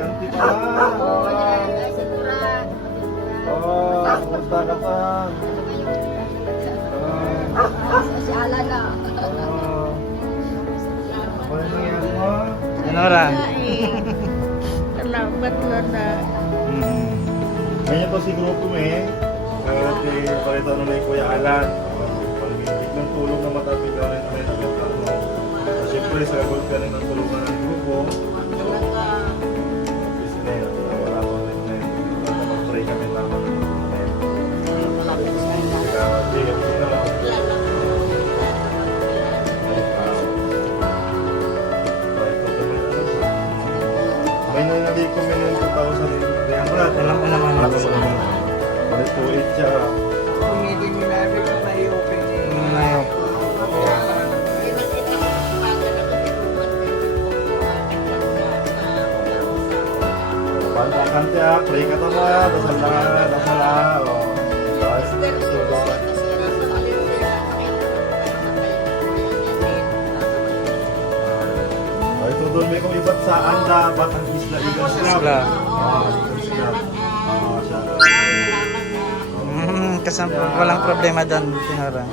si Auntie pala. Kumusta ka pa? Si Alan na. Ano nangyari mo? Nora. Salamat na. Ganyan to si grupo eh. Kaya palito na may Kuya Alan. Pag-ibig ng tulong na matapig ka rin namin ang ano. Siyempre sa goal ka rin ng tulungan ng grupo. Kasi na yun, wala ko rin na yun. Mag-pray kami naman. Kaya Jacob, sino? May nanali ko minun 2,000. Alam ko naman. Alam mo naman. Balik po siya. Ngayon. Pantakan siya, pray ka tama, dasal na. Ay, tudol may kong iba't saan dapat ang isla Eagles Club. Isla. Eagles Club. Siya. Kasi walang problema doon, Tinora.